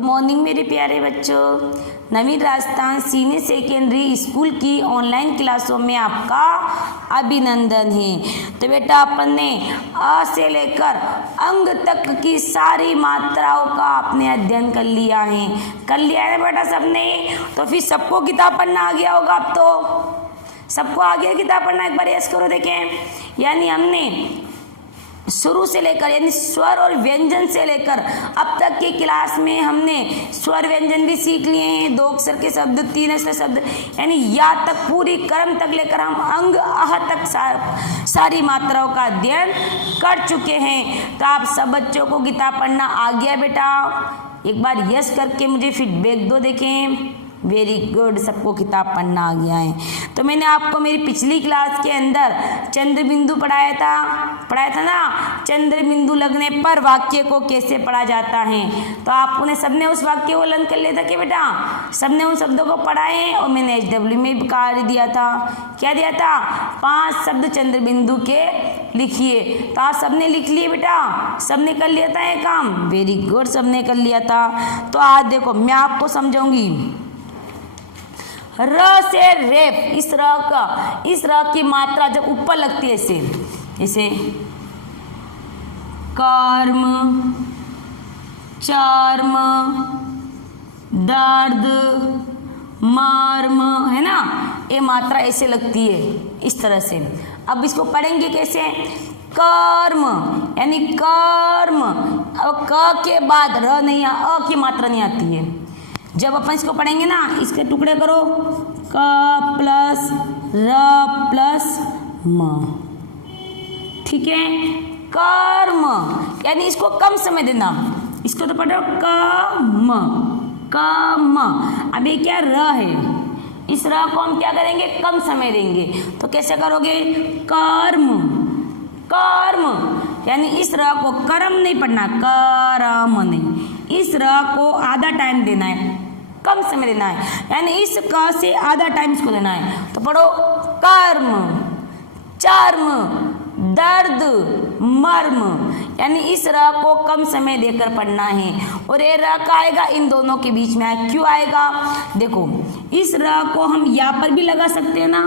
Morning मेरे प्यारे बच्चों। नवीन राजस्थान सीनियर सेकेंडरी स्कूल की ऑनलाइन क्लासों में आपका अभिनंदन है। तो बेटा अपन ने अ से लेकर अंग तक की सारी मात्राओं का आपने अध्ययन कर लिया है। ना बेटा सबने? तो फिर सबको किताब पढ़ना आ गया होगा। अब तो सबको आ गया किताब पढ़ना। एक बार यस करो देखें। यानी हमने शुरू से लेकर यानी स्वर और व्यंजन से लेकर अब तक की क्लास में हमने स्वर व्यंजन भी सीख लिए हैं। 2 अक्षर के शब्द, 3 अक्षर शब्द, यानी या तक पूरी क्रम तक लेकर हम अंग आह तक सारी मात्राओं का अध्ययन कर चुके हैं। तो आप सब बच्चों को किताब पढ़ना आ गया बेटा? एक बार यस करके मुझे फीडबैक दो देखें। वेरी गुड, सबको किताब पढ़ना आ गया है। तो मैंने आपको मेरी पिछली क्लास के अंदर चंद्र बिंदु पढ़ाया था ना। चंद्र बिंदु लगने पर वाक्य को कैसे पढ़ा जाता है। तो आपने सबने उस वाक्य को लर्न कर लिया था कि बेटा? सबने उन शब्दों को पढ़ाए हैं और मैंने HW में भी कार्य दिया था। क्या दिया था? 5 शब्द चंद्र बिंदु के लिखिए। तो आप सबने लिख लिए बेटा? सबने कर लिया था ये काम? वेरी गुड, सबने कर लिया था। तो आज देखो मैं आपको समझाऊंगी। र से रेफ, इस र की मात्रा जब ऊपर लगती है ऐसे कर्म, चर्म, दर्द, मर्म, है ना? ये मात्रा ऐसे लगती है इस तरह से। अब इसको पढ़ेंगे कैसे? कर्म यानी कर्म। अब क के बाद र नहीं, अ की मात्रा नहीं आती है। जब अपन इसको पढ़ेंगे ना, इसके टुकड़े करो, क प्लस र प्लस म, ठीक है? कर्म यानी इसको कम समय देना। इसको तो पढ़ो कम। अब ये क्या? र है। इस र को हम क्या करेंगे? कम समय देंगे। तो कैसे करोगे? कर्म यानी इस र को कर्म नहीं पढ़ना, करम नहीं। इस र को आधा टाइम देना है, कम समय देना है। यानी इस क से आधा टाइम इसको देना है। तो पढ़ो कर्म, चर्म, दर्द, मर्म, यानी इस र को कम समय देकर पढ़ना है। और ये र का आएगा इन दोनों के बीच में आएगा। क्यों आएगा? देखो इस र को हम या पर भी लगा सकते हैं ना,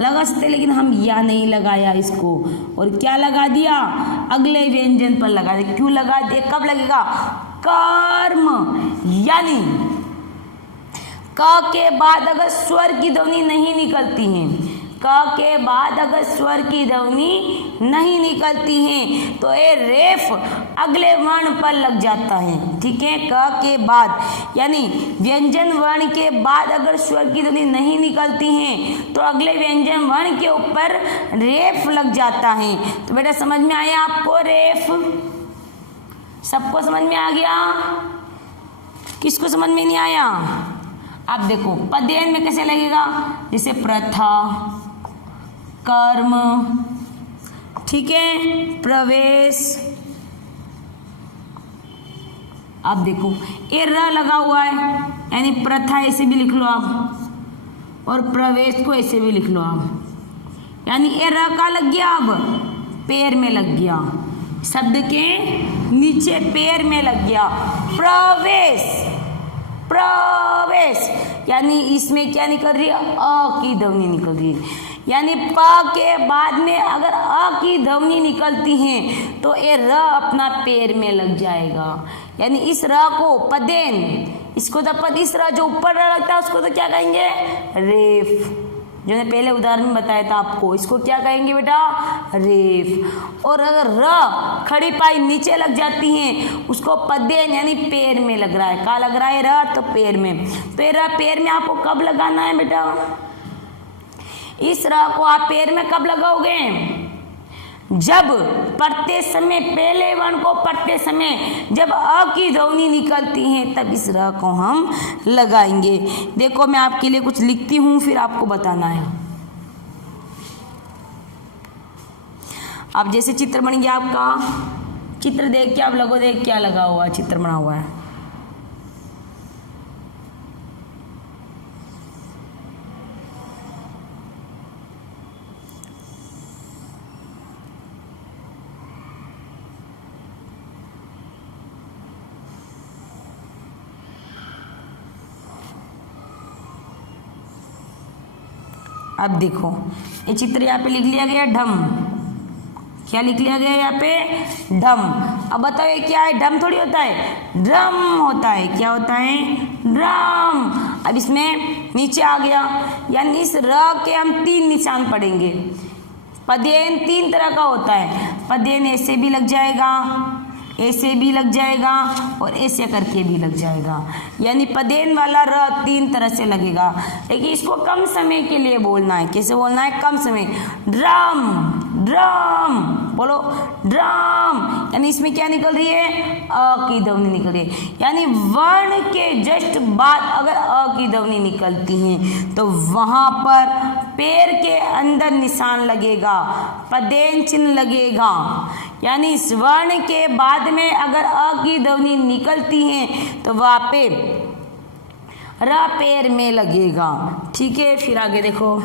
लगा सकते, लेकिन हम या नहीं लगाया इसको। और क्या लगा दिया? अगले व्यंजन पर लगा दिया। क्यों लगा दिया? कब लगेगा? कर्म यानी क के बाद अगर स्वर की ध्वनि नहीं निकलती है, क के बाद अगर स्वर की ध्वनि नहीं निकलती है तो ये रेफ अगले वर्ण पर लग जाता है। ठीक है? क के बाद यानी व्यंजन वर्ण के बाद अगर स्वर की ध्वनि नहीं निकलती है तो अगले व्यंजन वर्ण के ऊपर रेफ लग जाता है। तो बेटा समझ में आया आपको? रेफ सबको समझ में आ गया? किसको समझ में नहीं आया? अब देखो पदेन में कैसे लगेगा? जैसे प्रथा, कर्म, ठीक है, प्रवेश। अब देखो ये र लगा हुआ है, यानी प्रथा ऐसे भी लिख लो आप, और प्रवेश को ऐसे भी लिख लो आप। यानी ये र का लग गया, अब पैर में लग गया, शब्द के नीचे पैर में लग गया। प्रवेश यानी इसमें क्या निकल रही है? अ की ध्वनि निकल रही है। यानी प के बाद में अगर अ की ध्वनि निकलती है तो ये र अपना पैर में लग जाएगा। यानी इस र को पदेन, इसको तो पद, इस र जो ऊपर र लगता है उसको तो क्या कहेंगे? रेफ। जो मैंने पहले उदाहरण में बताया था आपको, इसको क्या कहेंगे बेटा? रेफ। और अगर र खड़ी पाई नीचे लग जाती है उसको पदेन यानी पैर में लग रहा है। कहाँ लग रहा है? र तो पैर में। तो ये र पैर में आपको कब लगाना है बेटा? इस र को आप पैर में कब लगाओगे? जब पढ़ते समय, पहले वर्ण को पढ़ते समय जब अ की ध्वनि निकलती है तब इस र को हम लगाएंगे। देखो मैं आपके लिए कुछ लिखती हूँ, फिर आपको बताना है। अब जैसे चित्र बन गया आपका, चित्र देख के आप लगो, देख क्या लगा हुआ है, चित्र बना हुआ है। अब देखो ये चित्र यहाँ पे लिख लिया गया ढम, क्या लिख लिया गया यहाँ पे ढम। अब बताओ ये क्या है, ढम थोड़ी होता है, ड्रम होता है। क्या होता है, ड्रम। अब इसमें नीचे आ गया, यानी इस र के हम 3 निशान पढ़ेंगे। पदेन 3 तरह का होता है, पदेन ऐसे भी लग जाएगा, ऐसे भी लग जाएगा और ऐसे करके भी लग जाएगा, यानी पदेन वाला र 3 तरह से लगेगा। लेकिन इसको कम समय के लिए बोलना है। कैसे बोलना है, कम समय, ड्रम ड्रम, बोलो ड्रम। यानी इसमें क्या निकल रही है, अ की ध्वनि निकल रही है। यानी वर्ण के जस्ट बाद अगर अ की ध्वनि निकलती है तो वहां पर पैर के अंदर निशान लगेगा, पदेन चिन्ह लगेगा। यानी इस वर्ण के बाद में अगर अ की ध्वनि निकलती है तो वहां पे र पैर में लगेगा। ठीक है, फिर आगे देखो,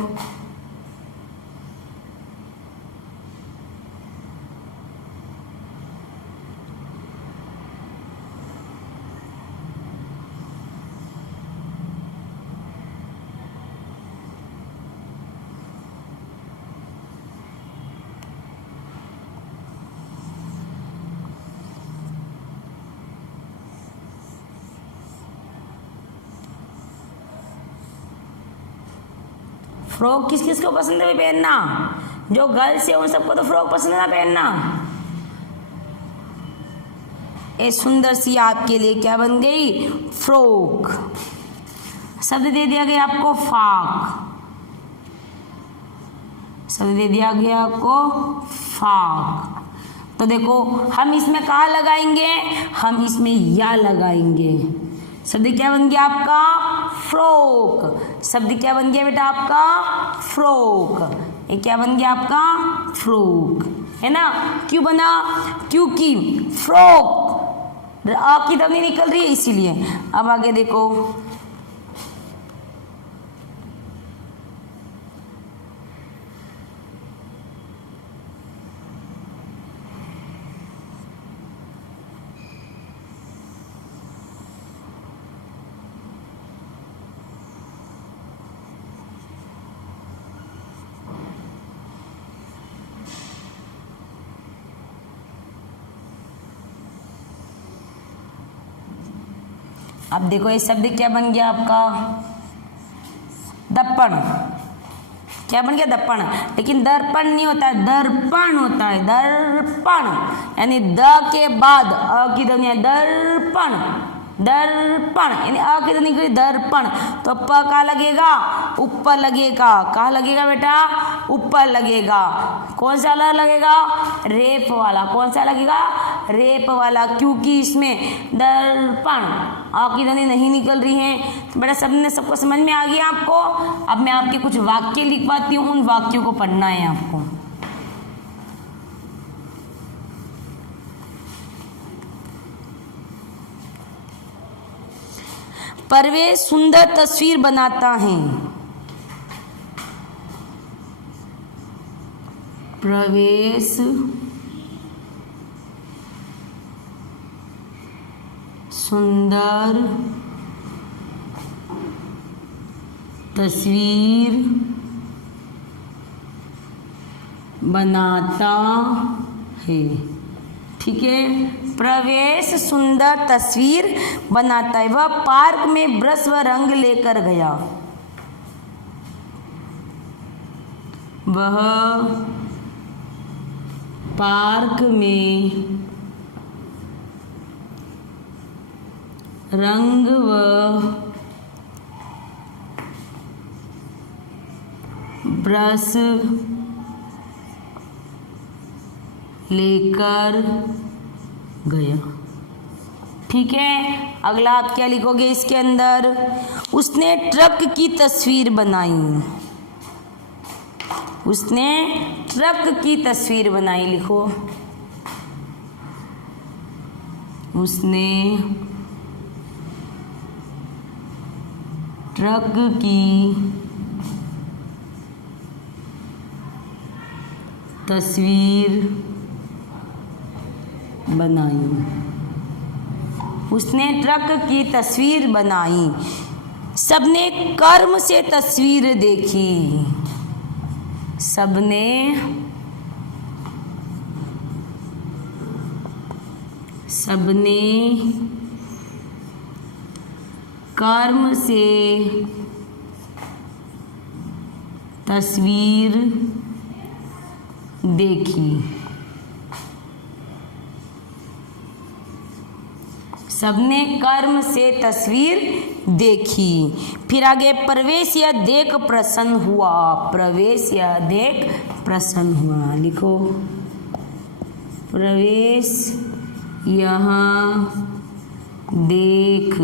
फ्रॉक किस किस को पसंद है पहनना, जो गर्ल्स है उन सबको तो फ्रॉक पसंद है ना पहनना। ये सुंदर सी आपके लिए क्या बन गई, फ्रॉक। शब्द दे दिया गया आपको फाक, शब्द दे दिया गया आपको फाक। तो देखो हम इसमें कहाँ लगाएंगे, हम इसमें या लगाएंगे। शब्द क्या बन गया आपका, फ्रॉक। शब्द क्या बन गया बेटा आपका, फ्रॉक। ये क्या बन गया आपका, फ्रॉक, है ना। क्यों बना, क्योंकि फ्रॉक आपकी ध्वनि निकल रही है इसीलिए। अब आगे देखो, अब देखो ये शब्द क्या बन गया आपका, दर्पण। क्या बन गया, दर्पण। लेकिन दर्पण नहीं होता है, दर्पण होता है, दर्पण। यानी द के बाद अ की ध्वनि, दर्पण दर्पण, यानी अ की ध्वनि निकली दर्पण। तो प कहाँ लगेगा, ऊपर लगेगा। कहाँ लगेगा बेटा, ऊपर लगेगा। कौन सा वाला लगेगा, रेप वाला। कौन सा लगेगा, रेप वाला, क्योंकि इसमें दर्पण अ की ध्वनि नहीं निकल रही है। तो बेटा सबको समझ में आ गया आपको। अब मैं आपके कुछ वाक्य लिखवाती हूँ, उन वाक्यों को पढ़ना है आपको। परवेश सुंदर तस्वीर बनाता है। प्रवेश सुंदर तस्वीर बनाता है। ठीक है, प्रवेश सुंदर तस्वीर बनाता है। वह पार्क में ब्रश व रंग लेकर गया। वह पार्क में रंग व ब्रश लेकर गया। ठीक है, अगला आप क्या लिखोगे इसके अंदर, उसने ट्रक की तस्वीर बनाई। उसने ट्रक की तस्वीर बनाई, लिखो। उसने ट्रक की तस्वीर बनाई। उसने ट्रक की तस्वीर बनाई। सबने कर्म से तस्वीर देखी। सबने कर्म से तस्वीर देखी। सबने कर्म से तस्वीर देखी। फिर आगे प्रवेश या देख प्रसन्न हुआ। प्रवेश या देख प्रसन्न हुआ, लिखो प्रवेश यहाँ देख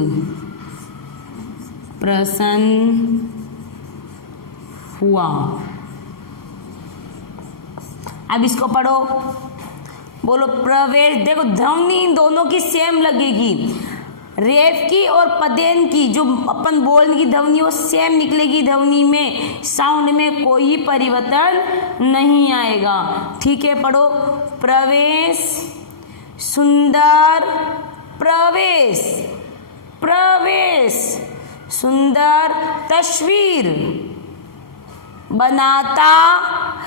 प्रसन्न हुआ। अब इसको पढ़ो, बोलो प्रवेश। देखो ध्वनि इन दोनों की सेम लगेगी, रेफ की और पदेन की जो अपन बोलने की ध्वनि वो सेम निकलेगी। ध्वनि में साउंड में कोई परिवर्तन नहीं आएगा। ठीक है, पढ़ो प्रवेश सुंदर, प्रवेश प्रवेश सुंदर तस्वीर बनाता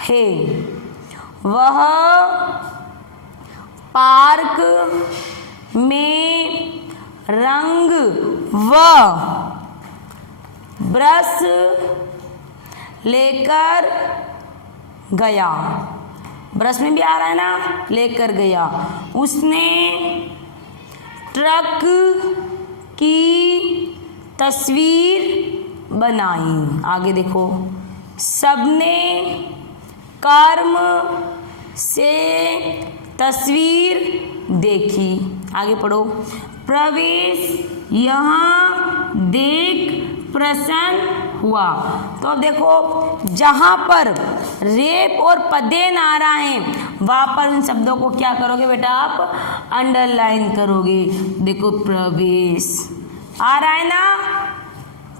है। वह पार्क में रंग व ब्रश लेकर गया। ब्रश में भी आ रहा है ना, लेकर गया। उसने ट्रक की तस्वीर बनाई। आगे देखो, सबने कर्म से तस्वीर देखी। आगे पढ़ो प्रवेश यहाँ देख प्रसन्न हुआ। तो अब देखो जहाँ पर रेप और पदेन आ रहा है वहाँ पर उन शब्दों को क्या करोगे बेटा, आप अंडरलाइन करोगे। देखो प्रवेश आ रहा है ना,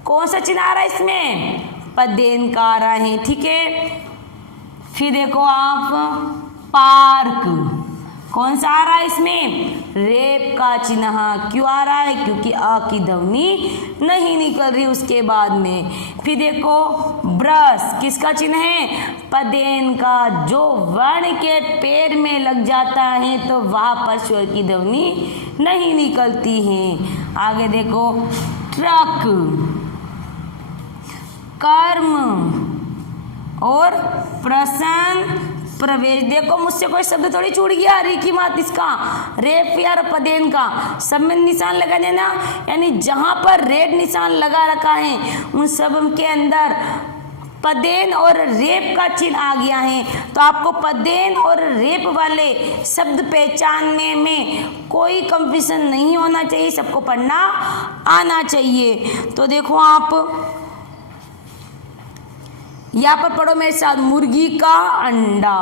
कौन सा चिन्ह आ रहा है इसमें, पदेन का आ रहा है। ठीक है, फिर देखो आप पार्क, कौन सा आ रहा है इसमें, रेप का चिन्ह। क्यों आ रहा है, क्योंकि आ की ध्वनि नहीं निकल रही उसके बाद में। फिर देखो ब्रश, किसका चिन्ह है, पदेन का। जो वर्ण के पैर में लग जाता है तो वहाँ पर स्वर की ध्वनि नहीं निकलती है। आगे देखो ट्रक, कर्म और प्रसन्न प्रवेश। देखो मुझसे कोई शब्द थोड़ी छूट गया, री की मात इसका, रेप या पदेन का सब में निशान लगा देना। यानी जहां पर रेड निशान लगा रखा है उन सब के अंदर पदेन और रेप का चिन्ह आ गया है। तो आपको पदेन और रेप वाले शब्द पहचानने में कोई कंफ्यूजन नहीं होना चाहिए, सबको पढ़ना आना चाहिए। तो देखो आप यहाँ पर पढ़ो मेरे साथ, मुर्गी का अंडा।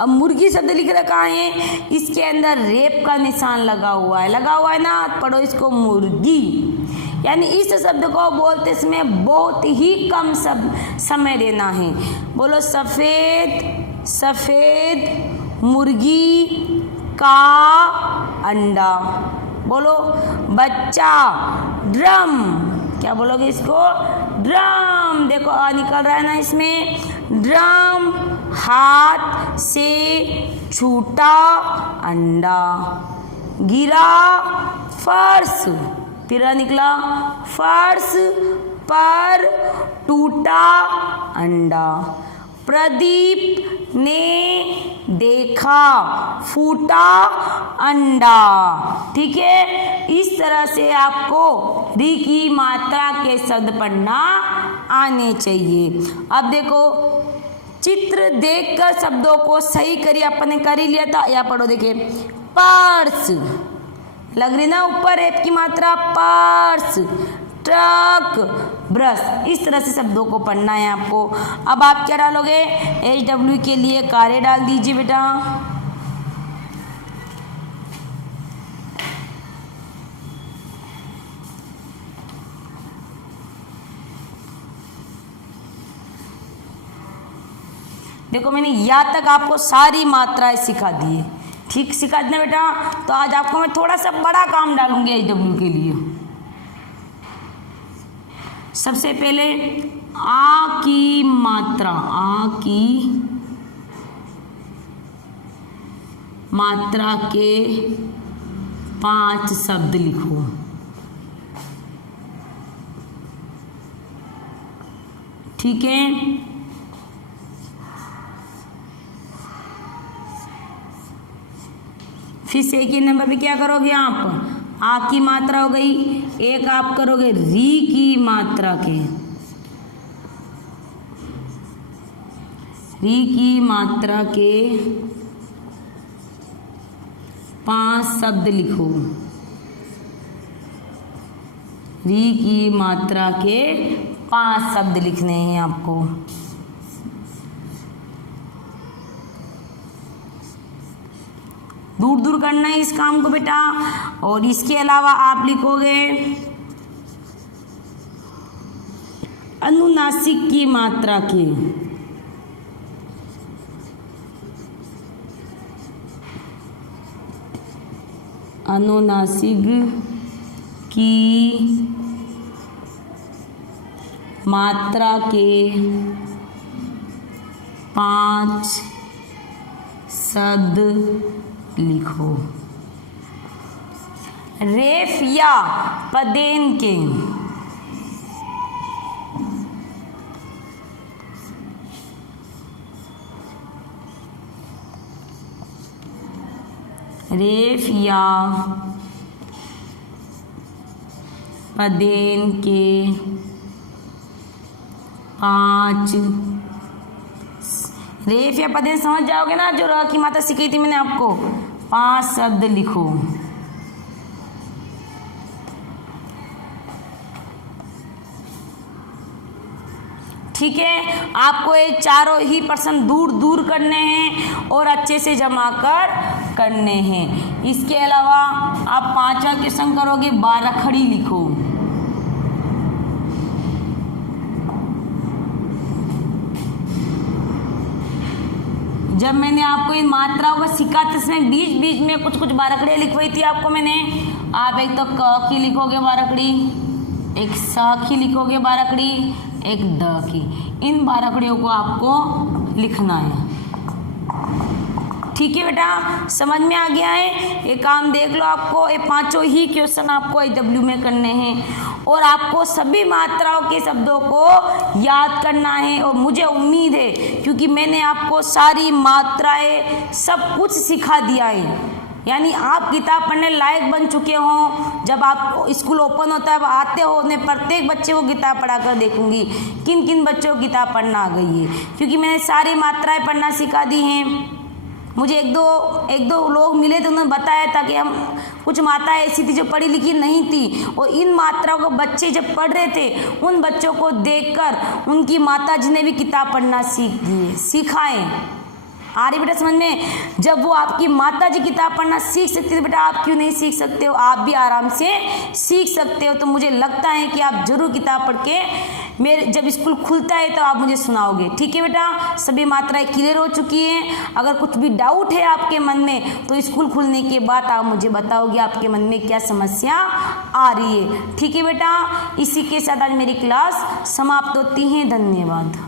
अब मुर्गी शब्द लिख रखा है, इसके अंदर रेप का निशान लगा हुआ है ना, पढ़ो इसको मुर्गी। यानी इस शब्द को बोलते समय बहुत ही कम समय देना है। बोलो सफेद सफेद मुर्गी का अंडा। बोलो बच्चा ड्रम, क्या बोलोगे इसको, ड्रम। देखो आ निकल रहा है ना इसमें, ड्रम हाथ से छूटा अंडा। गिरा फर्श, फिर निकला फर्श पर टूटा अंडा। प्रदीप ने देखा फूटा अंडा। ठीक है, इस तरह से आपको री की मात्रा के शब्द पढ़ना आने चाहिए। अब देखो चित्र देखकर शब्दों को सही करिए, अपने कर ही लिया था। या पढ़ो, देखिए पर्स, लग रही ना ऊपर रेप की मात्रा, पर्स, ट्रक, ब्रश। इस तरह से शब्दों को पढ़ना है आपको। अब आप क्या डालोगे, HW के लिए कार्य डाल दीजिए बेटा। देखो मैंने यहाँ तक आपको सारी मात्राएं सिखा दी है, ठीक सिखा देना बेटा। तो आज आपको मैं थोड़ा सा बड़ा काम डालूंगी HW के लिए। सबसे पहले आ की मात्रा, आ की मात्रा के 5 शब्द लिखो। ठीक है, फिर सेकंड नंबर पे क्या करोगे आप, आ की मात्रा हो गई, एक आप करोगे री की मात्रा के, री की मात्रा के 5 शब्द लिखो। री की मात्रा के 5 शब्द लिखने हैं आपको। दूर दूर करना है इस काम को बेटा। और इसके अलावा आप लिखोगे अनुनासिक की मात्रा के, अनुनासिक की मात्रा के 5 शब्द लिखो। रेफ या पदेन के, रेफ या पदेन के 5, रेफ या पदेन समझ जाओगे ना, जो र की मात्रा सिखाई थी मैंने आपको। 5 शब्द लिखो। ठीक है, आपको ये चारों ही प्रश्न दूर दूर करने हैं और अच्छे से जमा कर करने हैं। इसके अलावा आप 5वां क्वेश्चन करोगे, 12 खड़ी लिखो। जब मैंने आपको इन मात्राओं को सिखा तो इसमें बीच बीच में कुछ कुछ बारकड़ियाँ लिखवाई थी आपको मैंने। आप एक तो क की लिखोगे बारकड़ी, एक स की लिखोगे बारकड़ी, एक द की। इन बारकड़ियों को आपको लिखना है। ठीक है बेटा, समझ में आ गया है। ये काम देख लो, आपको ये 5 ही क्वेश्चन आपको AW में करने हैं और आपको सभी मात्राओं के शब्दों को याद करना है। और मुझे उम्मीद है क्योंकि मैंने आपको सारी मात्राएं सब कुछ सिखा दिया है, यानी आप किताब पढ़ने लायक बन चुके हो। जब आप स्कूल ओपन होता है, आते हो, मैं प्रत्येक बच्चे को किताब पढ़ा कर देखूंगी किन किन बच्चों को किताब पढ़ना आ गई है, क्योंकि मैंने सारी मात्राएं पढ़ना सिखा दी हैं। मुझे एक दो लोग मिले तो उन्होंने बताया था कि हम कुछ मात्राएं ऐसी थी जो पढ़ी लिखी नहीं थी, और इन मात्राओं को बच्चे जब पढ़ रहे थे उन बच्चों को देखकर उनकी माताजी ने भी किताब पढ़ना सिखाएं। आ रही बेटा समझ में? जब वो आपकी माताजी किताब पढ़ना सीख सकती है बेटा, आप क्यों नहीं सीख सकते हो? आप भी आराम से सीख सकते हो। तो मुझे लगता है कि आप जरूर किताब पढ़ के मेरे जब स्कूल खुलता है तो आप मुझे सुनाओगे। ठीक है बेटा, सभी मात्राएं क्लियर हो चुकी हैं। अगर कुछ भी डाउट है आपके मन में तो स्कूल खुलने के बाद आप मुझे बताओगे आपके मन में क्या समस्या आ रही है। ठीक है बेटा, इसी के साथ आज मेरी क्लास समाप्त होती है। धन्यवाद।